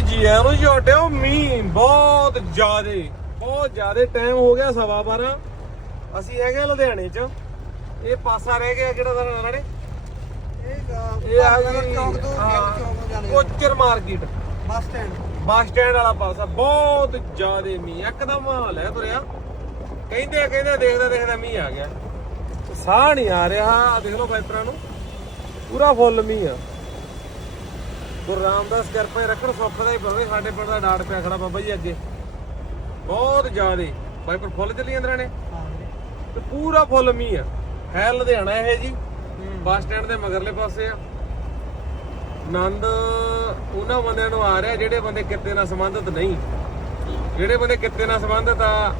ਜੀ ਜੀ ਨੂੰ ਝੋਟਿਓ ਮੀਂਹ ਬਹੁਤ ਜ਼ਿਆਦੇ ਬਹੁਤ ਜ਼ਿਆਦੇ ਟਾਈਮ ਹੋ ਗਿਆ ਸਵਾ 12 ਅਸੀਂ ਹੈਗੇ ਆ ਲੁਧਿਆਣੇ 'ਚ। ਇਹ ਪਾਸਾ ਰਹਿ ਗਿਆ ਕਿਹੜਾ ਦਾ ਨਾਲੇ ਇਹ ਆ ਗਈ ਚੌਕ ਤੋਂ ਚੌਕ ਜਾਣੇ Kochar market. Bus stand. Bus stand ਵਾਲਾ ਪਾਸਾ। ਬਹੁਤ ਜ਼ਿਆਦੇ ਮੀਂਹ ਇੱਕਦਮ ਹਾਲ ਹੈ ਤੁਰਿਆ। ਕਹਿੰਦੇ ਆ ਕਹਿੰਦੇ ਦੇਖਦਾ ਦੇਖਦਾ ਮੀਂਹ ਆ ਗਿਆ। ਸਾਹ ਨਹੀਂ ਆ ਰਿਹਾ ਆਹ ਦੇਖ ਲਓ ਵਾਈਪਰਾਂ ਨੂੰ। ਪੂਰਾ ਫੁੱਲ ਮੀਂਹ ਆ। ਗੁਰੂ ਰਾਮਦਾਸ ਕਿਰਪਾ ਰੱਖਣ ਸੁੱਖ ਦਾ ਹੀ ਪਵੇ। ਸਾਡੇ ਪਿੰਡ ਦਾ ਡਾੜ ਪਿਆ ਖੜਾ ਬਾਬਾ ਜੀ ਅੱਗੇ। ਬਹੁਤ ਜ਼ਿਆਦੇ। ਵਾਈਪਰ ਫੁੱਲ ਚੱਲੀ ਜਾਂਦੇ ਨੇ? ਤੇ ਪੂਰਾ ਫੁੱਲ ਮੀਂਹ ਆ। ਹੈ ਲੁਧਿਆਣਾ ਇਹ ਜੀ। ਬੱਸ ਸਟੈਂਡ ਦੇ ਮਗਰਲੇ ਪਾਸੇ ਆ। ਆਨੰਦ ਉਹਨਾਂ ਬੰਦਿਆਂ ਨੂੰ ਆ ਰਿਹਾ ਜਿਹੜੇ ਬੰਦੇ ਕਿੱਤੇ ਨਾਲ ਸੰਬੰਧਿਤ ਨਹੀਂ। ਜਿਹੜੇ ਬੰਦੇ ਕਿੱਤੇ ਨਾਲ ਸੰਬੰਧਿਤ ਆ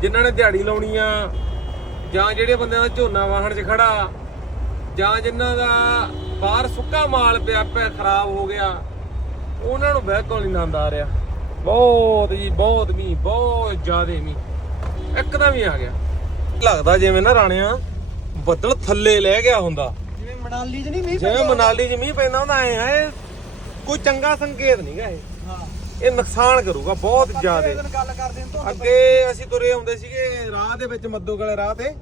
ਜਿਨ੍ਹਾਂ ਨੇ ਦਿਹਾੜੀ ਲਾਉਣੀ ਆ ਜਾਂ ਜਿਹੜੇ ਬੰਦਿਆਂ ਦਾ ਝੋਨਾ ਵਾਹਣ 'ਚ ਖੜਾ ਜਾਂ ਜਿਨ੍ਹਾਂ ਦਾ ਬਾਹਰ ਸੁੱਕਾ ਮਾਲ ਪਿਆ ਪਿਆ ਖਰਾਬ ਹੋ ਗਿਆ। ਉਹਨਾਂ ਨੂੰ ਬਿਲਕੁਲ ਨਹੀਂ ਆਨੰਦ ਆ ਰਿਹਾ। ਬਹੁਤ ਜੀ ਬਹੁਤ ਮੀਂਹ ਬਹੁਤ ਜ਼ਿਆਦੇ ਮੀਂਹ। ਇੱਕਦਮ ਹੀ ਆ ਗਿਆ। ਲੱਗਦਾ ਜਿਵੇਂ ਨਾ ਰਾਣਿਆ ਬੱਦਲ ਥੱਲੇ ਲੈ ਗਿਆ ਹੁੰਦਾ। ਜਿਵੇਂ ਮਨਾਲੀ 'ਚ ਨਹੀਂ ਮੀਂਹ ਜਿਵੇਂ ਮਨਾਲੀ 'ਚ ਮੀਂਹ ਪੈਂਦਾ ਹੁੰਦਾ ਐ ਹੈ ਕੋਈ ਚੰਗਾ ਸੰਕੇਤ ਨਹੀਂਗਾ ਇਹ। ਹਾਂ। ਇਹ ਨੁਕਸਾਨ ਕਰੂਗਾ ਬਹੁਤ ਜ਼ਿਆਦਾ। ਅੱਗੇ ਅਸੀਂ ਤੁਰੇ ਆਉਂਦੇ ਸੀਗੇ ਰਾਹ ਦੇ ਵਿੱਚ ਮੱਦੋ ਵਾਲੇ ਰਾਹ ਤੇ।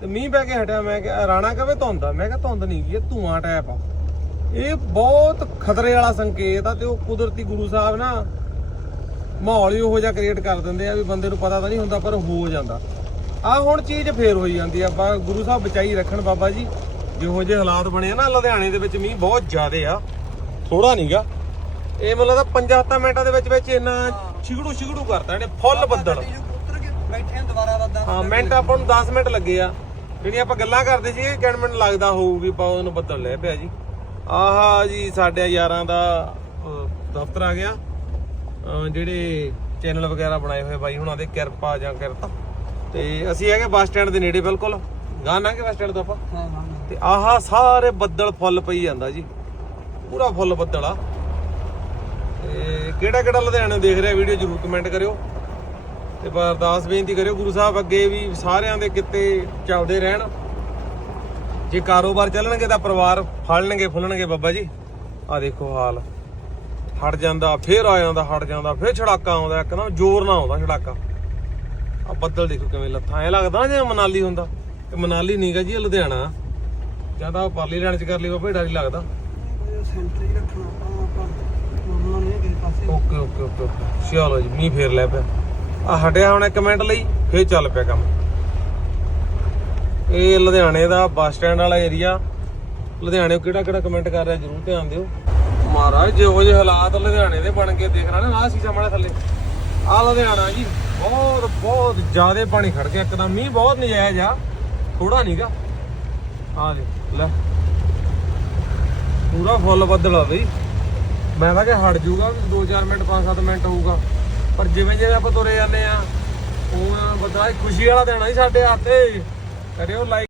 ਤੇ ਮੀਂਹ ਪੈ ਕੇ ਹਟਿਆ ਮੈਂ ਕਿਹਾ ਰਾਣਾ ਕਵੇ ਧੁੰਦ ਆ। ਮੈਂ ਕਿਹਾ ਧੁੰਦ ਨਹੀਂ ਗਈ ਇਹ ਧੂਆਂ ਟੈਪ ਆ। ਇਹ ਬਹੁਤ ਖਤਰੇ ਵਾਲਾ ਸੰਕੇਤ ਆ ਤੇ ਉਹ ਕੁਦਰਤੀ ਗੁਰੂ ਸਾਹਿਬ ਨਾ ਮਾਹੌਲ ਹੀ ਉਹੋ ਜਿਹਾ ਕ੍ਰੀਏਟ ਕਰ ਦਿੰਦੇ ਆ ਵੀ ਬੰਦੇ ਨੂੰ ਪਤਾ ਤਾਂ ਨਹੀਂ ਹੁੰਦਾ ਪਰ ਹੋ ਜਾਂਦਾ। ਆ ਹੁਣ ਚੀਜ਼ ਫੇਰ ਹੋਈ ਜਾਂਦੀ ਆ। ਬਾ ਗੁਰੂ ਸਾਹਿਬ ਬਚਾਈ ਰੱਖਣ ਬਾਬਾ ਜੀ ਜਿਹੋ ਜਿਹੇ ਹਾਲਾਤ ਬਣੇ ਆ ਨਾ ਲੁਧਿਆਣੇ ਦੇ ਵਿੱਚ ਮੀਂਹ ਬਹੁਤ ਜ਼ਿਆਦੇ ਆ। ਥੋੜਾ ਨਹੀਂਗਾ ਇਹ ਮਤਲਬ ਤਾਂ 5-7 ਮਿੰਟਾਂ ਦੇ ਵਿੱਚ ਵਿੱਚ ਇੰਨਾ ਛਿਗੜੂ ਛਿਗੜੂ ਕਰਤਾ ਇਹਨੇ ਫੁੱਲ ਬੱਦਲ। ਉਤਰ ਕੇ ਬੈਠੇ ਦੁਬਾਰਾ ਹਾਂ ਮਿੰਟ ਆਪਾਂ ਨੂੰ 10 ਮਿੰਟ ਲੱਗੇ ਆ। ਜਿਹੜੀਆਂ ਆਪਾਂ ਗੱਲਾਂ ਕਰਦੇ ਸੀ ਕਿੰਨ ਮਿੰਟ ਲੱਗਦਾ ਹੋਊ ਵੀ ਆਪਾਂ ਉਹਨੂੰ ਬੱਦਲ ਲੈ ਪਿਆ ਜੀ। ਆਹਾ ਜੀ ਸਾਡੇ ਯਾਰਾਂ ਦਾ ਦਫ਼ਤਰ ਆ ਗਿਆ। ਜਿਹੜੇ ਚੈਨਲ ਵਗੈਰਾ ਬਣਾਏ ਹੋਏ ਬਾਈ ਹੁਣਾਂ ਦੇ ਕਿਰਪਾ ਜਾਂ ਕਿਰਤ। ਤੇ ਅਸੀਂ ਹੈਗੇ ਬੱਸ ਸਟੈਂਡ ਦੇ ਨੇੜੇ ਬਿਲਕੁਲ। ਕਿ ਬੱਸ ਸਟੈਂਡ ਤੋਂ ਆਪਾਂ? ਤੇ ਆਹਾ ਸਾਰੇ ਬੱਦਲ ਫੁੱਲ ਪਈ ਜਾਂਦਾ ਜੀ। ਪੂਰਾ ਫੁੱਲ ਬੱਦਲ ਆ। ਤੇ ਕਿਹੜਾ ਕਿਹੜਾ ਲੁਧਿਆਣੇ ਦੇਖ ਰਿਹਾ ਵੀਡੀਓ ਜਰੂਰ ਕਮੈਂਟ ਕਰਿਓ। ਤੇ ਪਰ ਅਰਦਾਸ ਬੇਨਤੀ ਕਰਿਓ ਗੁਰੂ ਸਾਹਿਬ ਅੱਗੇ ਵੀ ਸਾਰਿਆਂ ਦੇ ਕਿਤੇ ਚੱਲਦੇ ਰਹਿਣ ਜੇ ਕਾਰੋਬਾਰ ਚੱਲਣਗੇ ਤਾਂ ਪਰਿਵਾਰ ਫਲਣਗੇ ਫੁੱਲਣਗੇ ਬਾਬਾ ਜੀ ਆ ਦੇਖੋ ਹਾਲ ਹਟ ਜਾਂਦਾ ਫੇਰ ਆ ਜਾਂਦਾ ਹਟ ਜਾਂਦਾ ਫੇਰ ਛੜਾਕਾ ਆਉਂਦਾ ਇੱਕਦਮ ਜ਼ੋਰ ਨਾਲ ਆਉਂਦਾ ਛੜਾਕਾ ਆ ਬੱਦਲ ਦੇਖੋ ਕਿਵੇਂ ਲੱਥਾਂ ਐ ਲੱਗਦਾ ਜਿਵੇਂ ਮਨਾਲੀ ਹੁੰਦਾ ਤੇ ਮਨਾਲੀ ਨਹੀਂਗਾ ਜੀ ਲੁਧਿਆਣਾ ਜਾਂ ਤਾਂ ਪਰਲੀ ਲੈਣ ਚ ਕਰ ਲਈ ਬਾਬਾ ਡਰ ਹੀ ਲੱਗਦਾ ਸੈਂਟਰ ਰੱਖਣਾ ਆਪਾਂ ਆਪਾਂ ਮੁੜਨਾ ਨਹੀਂ ਕਿਸੇ ਪਾਸੇ ਓਕੇ ਓਕੇ ਓਕੇ ਚਲੋ ਜੀ ਮੀਂਹ ਫੇਰ ਲੈ ਪਿਆ ਆ ਹਟਿਆ ਹੁਣ ਇੱਕ ਮਿੰਟ ਲਈ, ਫੇਰ ਚੱਲ ਪਿਆ ਕੰਮ। ਇਹ ਲੁਧਿਆਣੇ ਦਾ ਬੱਸ ਸਟੈਂਡ ਵਾਲਾ ਏਰੀਆ। ਲੁਧਿਆਣੇ ਕਿਹੜਾ ਕਿਹੜਾ ਕਮੈਂਟ ਕਰ ਰਿਹਾ, ਜਰੂਰ ਧਿਆਨ ਦਿਓ। ਮਹਾਰਾਜ, ਜਿਹੋ ਜਿਹੇ ਹਾਲਾਤ ਲੁਧਿਆਣੇ ਦੇ ਬਣ ਕੇ ਦੇਖ ਰਹੇ ਨਾ, ਆਹ ਸੀਸਾ ਮਾੜਾ ਥੱਲੇ। ਆ ਲੁਧਿਆਣਾ ਜੀ, ਬਹੁਤ ਬਹੁਤ ਜ਼ਿਆਦਾ ਪਾਣੀ ਖੜ ਗਿਆ, ਇੱਕਦਮ ਮੀਂਹ ਬਹੁਤ ਨਜਾਇਜ਼ ਆ। ਥੋੜਾ ਨਹੀਂਗਾ ਆ ਦੇ ਲੈ। ਪੂਰਾ ਫੁੱਲ ਬੱਦਲ ਆ ਬਈ। ਮੈਂ ਤਾਂ ਕਿ ਹਟ ਜਾਊਗਾ 2-4 ਮਿੰਟ 5-7 ਮਿੰਟ ਹੋਊਗਾ। ਪਰ ਜਿਵੇਂ ਜਿਵੇਂ ਆਪਾਂ ਤੁਰੇ ਜਾਂਦੇ ਆ ਉਹ ਬਤਾ ਖੁਸ਼ੀ ਵਾਲਾ ਦਿਨ ਆ ਜੀ ਸਾਡੇ ਹੱਥੇ ਕਰਿਓ ਲਾਈਕ